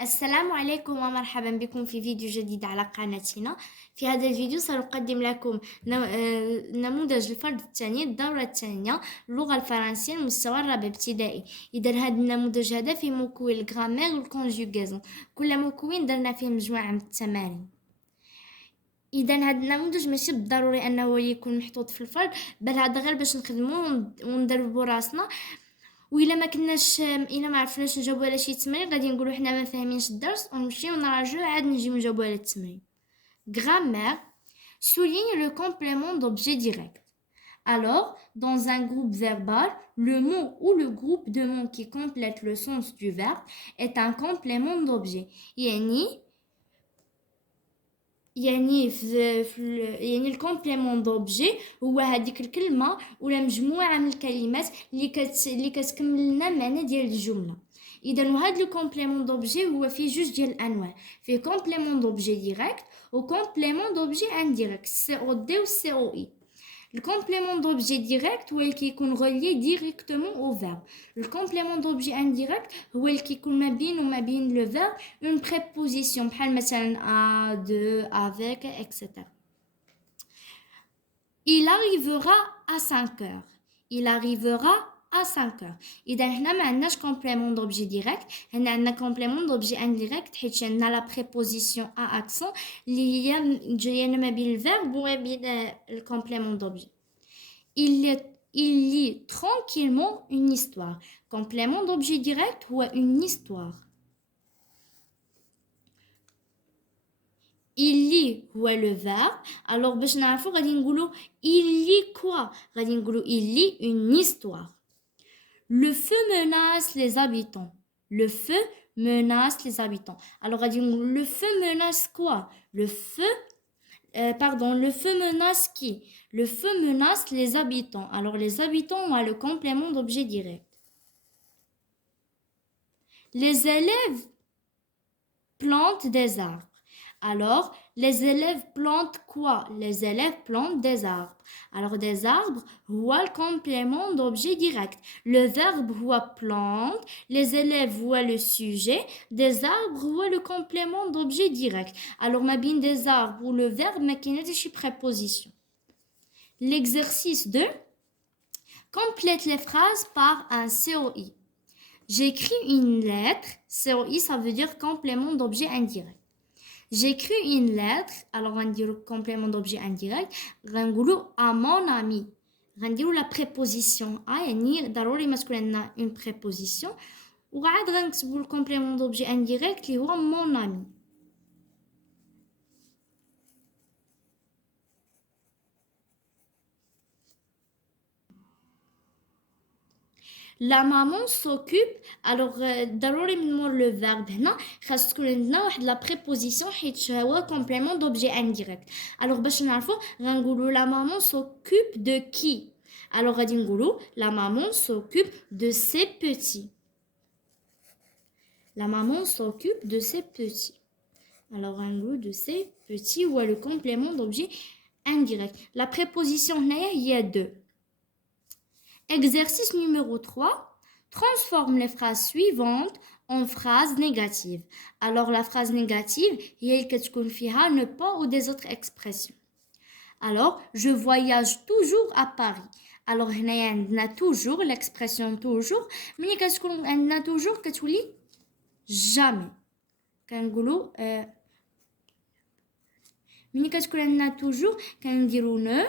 السلام عليكم ومرحبا بكم في فيديو جديد على قناتنا. في هذا الفيديو سنقدم لكم نموذج الفرد الثاني الدورة الثانية اللغة الفرنسية المستوى الرابع ابتدائي. إذا هذا النموذج هذا في مكون الغرامير والكونجوغازون، كل مكون درنا فيه مجموعة من التمارين. إذا هذا النموذج ماشي بالضروري أنه يكون محطوط في الفرد، بل هذا غير باش نخدموه وندربوا راسنا. وإلا ما عرفناش نجاوبوا على شي تمرين غادي نقولوا حنا ما فاهمينش الدرس ونمشيو نراجعوا عاد نجيو نجاوبوا على التمرين. Grammaire souligne le complément d'objet direct. Alors, dans un groupe verbal, le mot ou le groupe de mots qui complète le sens du verbe est un complément d'objet. يعني الكومبليمون دوبجي هو هذيك الكلمه ولا مجموعه من الكلمات اللي كتكمل لنا معنى ديال الجمله. اذا وهذا الكومبليمون دوبجي هو فيه جوج ديال الانواع، فيه كومبليمون دوبجي ديريكت وكومبليمون دوبجي انديريكت، سي او دي و سي او اي. Le complément d'objet direct هو اللي كيكون relié directement au verbe. Le complément d'objet indirect هو اللي كيكون ما بين وما بين le verbe une préposition بحال مثلا à, de, avec, etc. Il arrivera à 5 heures. Il arrivera à 5 heures. إذا هنا ما عندناش complément d'objet direct، هنا عندنا complément d'objet indirect حيت عندنا la préposition à accent اللي هي جايه ما بين الverbe وما بين le complément d'objet. Il lit tranquillement une histoire. Complément d'objet direct ou une histoire. Il lit هو le verbe. Alors باش نعرفو غادي نقولو il lit quoi؟ غادي نقولو il lit une histoire. Le feu menace les habitants. Le feu menace les habitants. Alors غادي نقولو le feu menace quoi؟ Le feu le feu menace qui? Le feu menace les habitants. Alors, les habitants ont le complément d'objet direct. Les élèves plantent des arbres. Alors, les élèves plantent quoi? Les élèves plantent des arbres. Alors, des arbres, voient le complément d'objet direct. Le verbe voit plante, les élèves voient le sujet, des arbres voient le complément d'objet direct. Alors, ma bien des arbres ou le verbe, mais qui n'est pas préposition. L'exercice 2, complète les phrases par un COI. J'écris une lettre, COI ça veut dire complément d'objet indirect. J'écris une lettre, alors on dit le complément d'objet indirect, à mon ami. On dit la préposition à, يعني ضروري ما تكون عندنا une préposition وعاد غنكتبوا le complément d'objet indirect اللي هو mon ami. La maman s'occupe. Alors ضروري من مور le verbe هنا خاص تكون عندنا واحد la préposition حيت هو complément d'objet indirect. Alors باش نعرفو غنقولوا la maman s'occupe de qui. Alors غادي نقولوا la maman s'occupe de ses petits. La maman s'occupe de ses petits. Alors غنقولوا de ses petits ou le complément d'objet indirect. La préposition هنايا هي de. Exercice numéro 3. Transforme les phrases suivantes en phrases négatives. Alors, la phrase négative, هي اللي كتكون فيها ne pas ou des autres expressions. Alors, je voyage toujours à Paris. Alors, هنايا عندنا toujours, l'expression toujours. ملي كتكون عندنا toujours كتولي jamais. كنقولوا ملي كتكون عندنا toujours كنديروا ne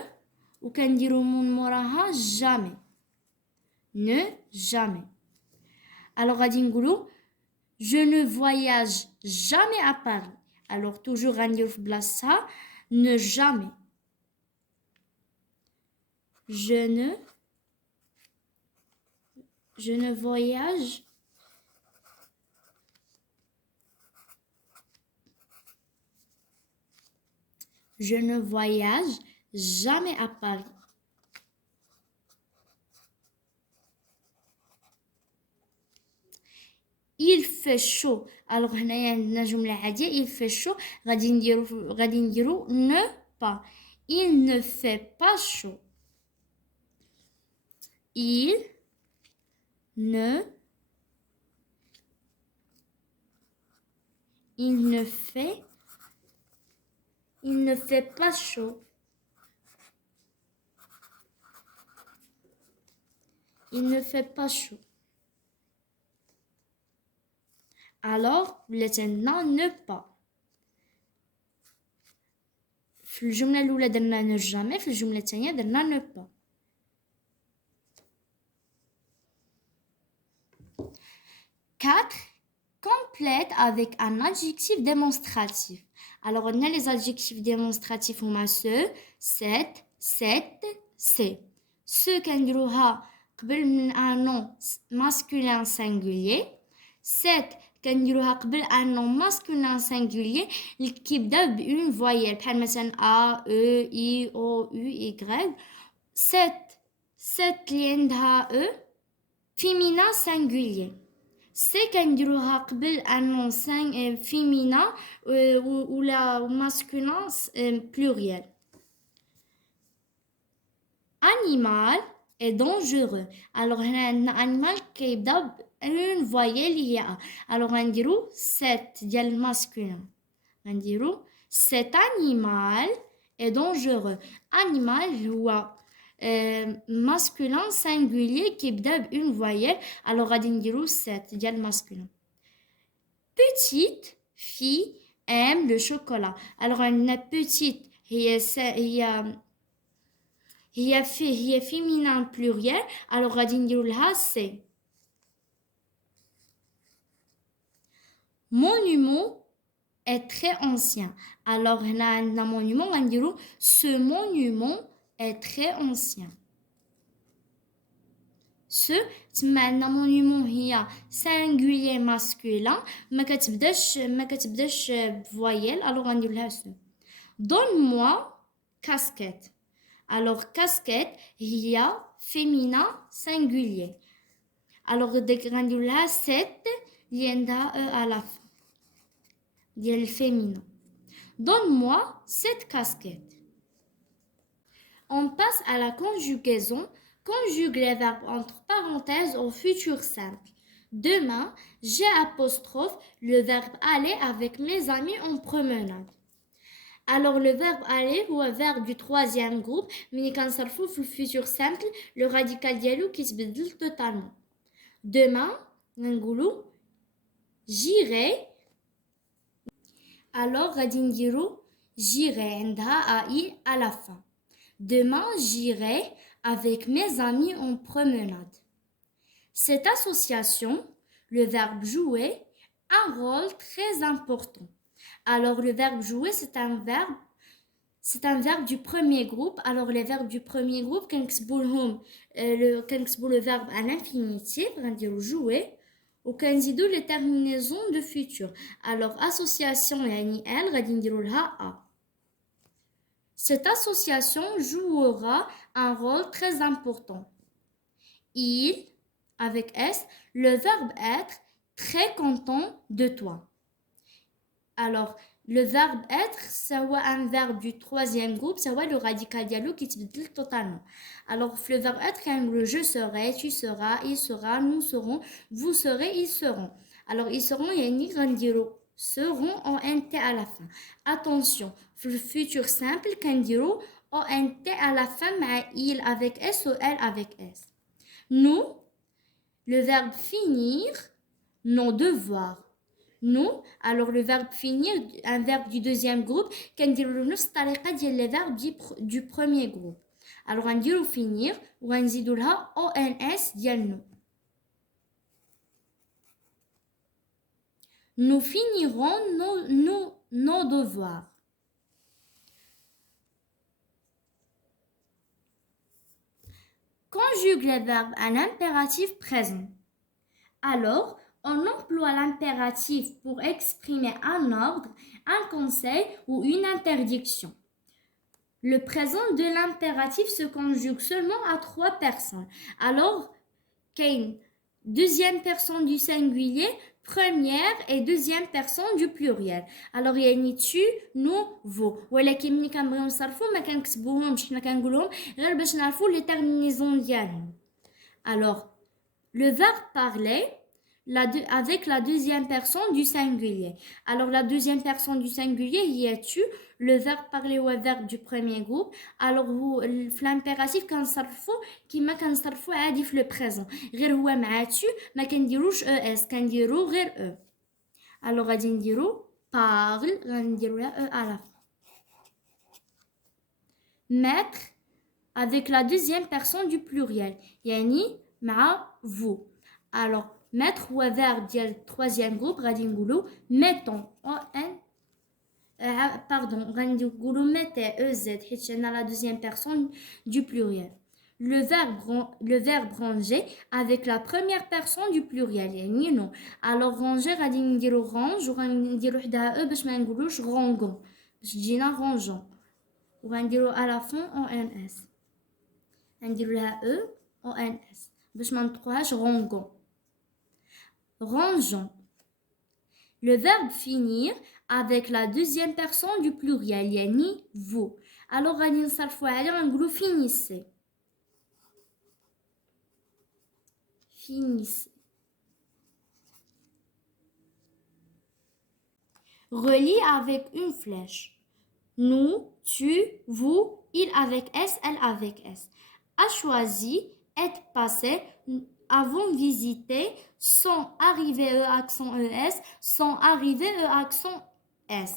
وكنديروا من موراها jamais. Ne jamais. Alors, غادي نقولوا je ne voyage jamais à Paris. Alors, toujours غنديرو في بلاصتها ne jamais. Je ne voyage jamais à Paris. Il fait chaud. Alors هنايا عندنا جملة عادية il fait chaud غادي نديرو ne pas. Il ne fait pas chaud. Il ne il ne fait pas chaud. Il ne fait pas chaud. Alors ولاتنا ne pas. في الجملة الأولى درنا ne jamais، في الجملة الثانية درنا ne pas. 4. Complète avec un adjectif démonstratif. Alors, on a les adjectifs démonstratifs هما ce, cette, c'est. Ce كنديروها قبل من un nom masculin singulier. Cette كنديروها قبل un nom masculin singulier اللي كيبدا بune voyelle بحال مثلا a, e, i, o, u, y. Cette اللي عندها e féminin singulier. C'est كنديروها قبل un nom féminin ou la masculin pluriel. Animal est dangereux. Alors هنا animal كيبدا une voyelle اللي هي a. Alors غنديرو cet ديال masculin. غنديرو cet animal est dangereux. Animal هو masculin singulier qui يبدا une voyelle. Alors غادي نديرو cette ديال masculin. Petite fille aime le chocolat. Alors une petite هي féminin pluriel. Alors غادي نديرو لها c'est. Monument est très ancien. Alors هنا عندنا monument غنديرو ce monument est très ancien. Ce تما عندنا monument هي singulier masculin ما كتبداش voyelle. alors غندير لها ce. Donne-moi casquette. alors casquette هي féminin singulier. alors غندير لها cette اللي عندها e à la fin ديال féminin. Donne-moi cette casquette. On passe à la conjugaison. Conjugue les verbes entre parenthèses au futur simple. Demain, j'ai apostrophe le verbe aller avec mes amis en promenade. Alors le verbe aller ou un verbe du troisième groupe, mais quand ça le le futur simple, le radical dialogue qui se بدل totalement. Demain, نقولوا j'irai. Alors غادي نديرو j'irai عندها ai à la fin. Demain, j'irai avec mes amis en promenade. Cette association, le verbe jouer, a un rôle très important. Alors, le verbe jouer, c'est un verbe du premier groupe. Alors, les verbes du premier groupe, كنكتبوا le verbe à l'infinitif, غنديروا jouer, ou كنزيدوا les terminaisons de futur. Alors, association يعني elle, غادي نديروا لها a. Cette association jouera un rôle très important. Il, avec S, le verbe être, très content de toi. Alors, le verbe être, c'est un verbe du troisième groupe, c'est le radical dialogue qui se totalement. Alors, le verbe être, le je serai, tu seras, il sera, nous serons, vous serez, ils seront. Alors, ils seront, il y a une grandiro. Seront en NT à la fin. Attention, le futur simple, كنديرو ONT à la fin, mais il avec S ou elle avec S. Nous, le verbe finir, nos devoirs. Nous, alors le verbe finir, un verbe du deuxième groupe, كنديرو نفس الطريقة ديال les verbes du premier groupe. Alors غنديرو finir وغنزيدو لها ONS ديال nous. Nous finirons nos devoirs. Conjugue les verbes à l'impératif présent. Alors, on emploie l'impératif pour exprimer un ordre, un conseil ou une interdiction. Le présent de l'impératif se conjugue seulement à 3 personnes. Alors, deuxième personne du singulier, première et deuxième personne du pluriel. Alors يعني tu, nous, vous. ولكن ملي كنبغيو نصرفو ما كنكتبوهمش، حنا كنقولهم غير باش نعرفو les terminaisons ديالهم. Alors le verbe parler, avec la deuxième personne du singulier. Alors, la deuxième personne du singulier, y a-tu le verbe parler ou le verbe du premier groupe. Alors, l'impératif كنصرفو كيما كنصرفو عادي في le présent. غير هو مع tu ما كنديروش es, كنديرو غير e. Alors, غادي نديرو parle, غنديرو لا e à la fin. Mettre avec la deuxième personne du pluriel. يعني مع vous. Alors, mettre ou verbe du troisième groupe, غادي نقولو mettons pardon, غادي نقولو mettez ez حيت عندنا la deuxième personne du pluriel. Le verbe ranger avec la première personne du pluriel يعني non. Alors ranger غادي نديرو range وغادي نديرو حداها e باش ما نقولوش rangon باش تجينا rangeons وغنديرو à la fin ons غنديرو لها e ons باش ما نطقوهاش rangon. Rangeons. Le verbe finir avec la deuxième personne du pluriel يعني vous. Alors غادي نصرفو عليه غنقولو finissez. Finissez. Relie avec une flèche. Nous, tu, vous, il avec S, elle avec S. A choisi, être passé, avons visité, sont arrivés E accent ES, sont arrivés E accent S.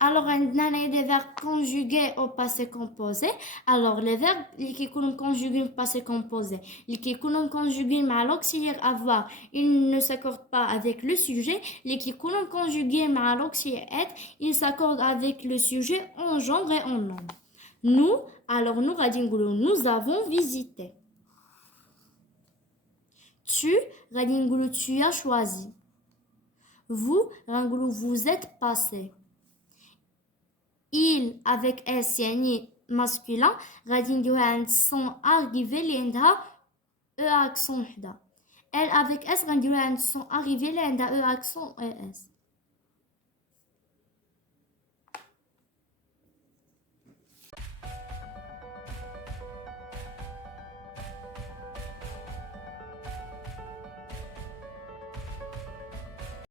Alors, on a des verbes conjugués au passé composé. Alors, les verbes qui sont conjugués au passé composé, qui sont conjugués à l'auxiliaire avoir, ils ne s'accordent pas avec le sujet. Les qui sont conjugués à l'auxiliaire être, ils s'accordent avec le sujet en genre et en nombre. Nous, alors nous, nous avons visité. Tu, tu as choisi. Vous, vous êtes passé. Il avec S يعني masculin غادي نديروها عند sont arrivés اللي عندها e accent وحده. Elle avec S غنديروها عند sont arrivés اللي عندها e accent es.